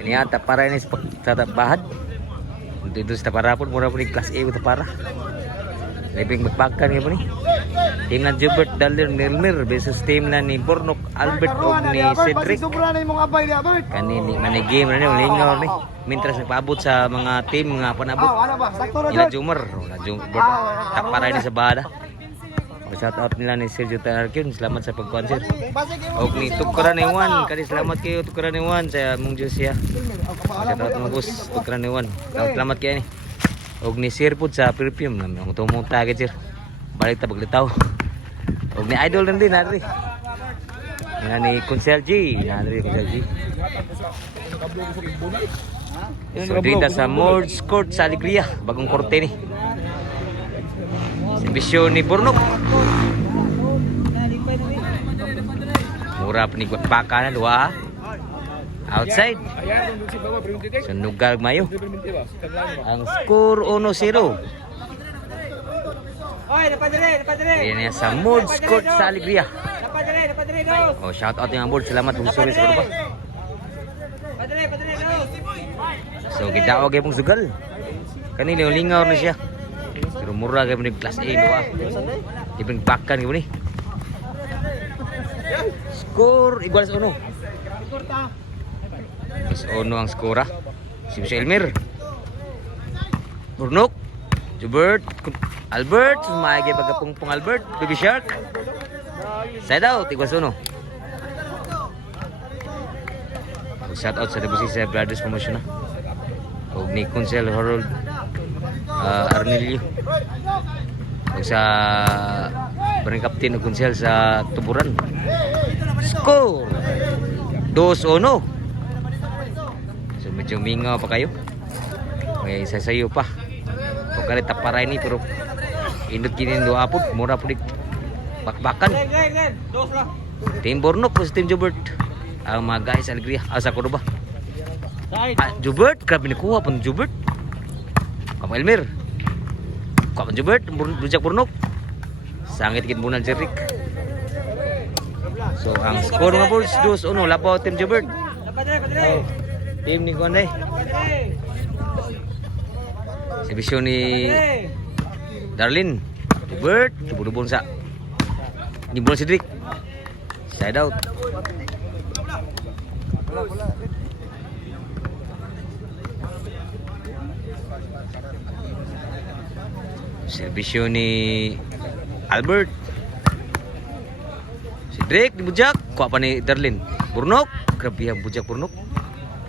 Ini ata para ini sa bahad. Dito sa para po mura po ni class A ito para. Lebing magpagkan niya po ni. Team na Jubert Dalir Nilmir versus team na ni Bornok Albert o ni Cedric. Kanini mani game na ni lingaw ni. Mintras nagpaabot sa mga team nga panabot. Ila Jumer, na Jumer. Tak para ini sa bahada. Shout out nila ni Sergio Tanarkin. Salamat sa pag-concert. Og ni Tukuran ni Juan, kani salamat kayo Tukuran ni Juan sa mong Diyos siya. Shout out mga boss Tukuran ni Juan. Salamat kayo ni. Og ni Sir pud sa perfume naman. Tumong tagit sir. Balik ta paglitaw. Og ni Idol rin din nari. Nga ni Kunsel G, nari Kunsel G. So dito sa Mords Court sa Alegria, bagong korte ni. Servisyo ni Bornok. Mura panigwakpaka na dua. Outside. Sunugal mayo. Ang score 1-0. Yan yan sa Moods Court sa Alegria. Oh, shout out yung board. Salamat kung sorry sa grupo. So gidawag yung sugal. Kanina yung lingaw na siya. Pero mura kayo ni class A dua. Ibang bakan kayo ni. Score igual sa 1. Mas 1 ang skora. Si Elmer. Bornok. Jubert. Albert. Maigi pagkapungpong Albert. Baby Shark. Side out. Igual sa 1. Shout out sa Debussy Brothers Promotion na. O ni Kunsel Harold Arnelio. O sa Barang Captain o Kunsel sa Tuburan. Score 2-1. So medyo mingaw pa kayo. May isasayo pa. O kalit taparay ni pero indot kinin do apod. Mura po dik bakbakan. Team Bornok po sa Team Jubert. Ang mga guys Alegria. Asa ko ba? Jubert. Grabe nakuha po ng Jubert. Kamu Elmer. Kamu Jubert. Bujak Bornok. Sangit kin bunal si Rick. So ang score mga balls 2-1 labaw Team Jubert. Team ni Konday. Servisyo ni Darlin. Jubert. Bubun sa. Ni bunal si Rick. Side out. Servisyo ni Albert. Si Drake ni Bujak. Kuha pa ni Darlin. Bornok. Grabe ang Bujak Bornok.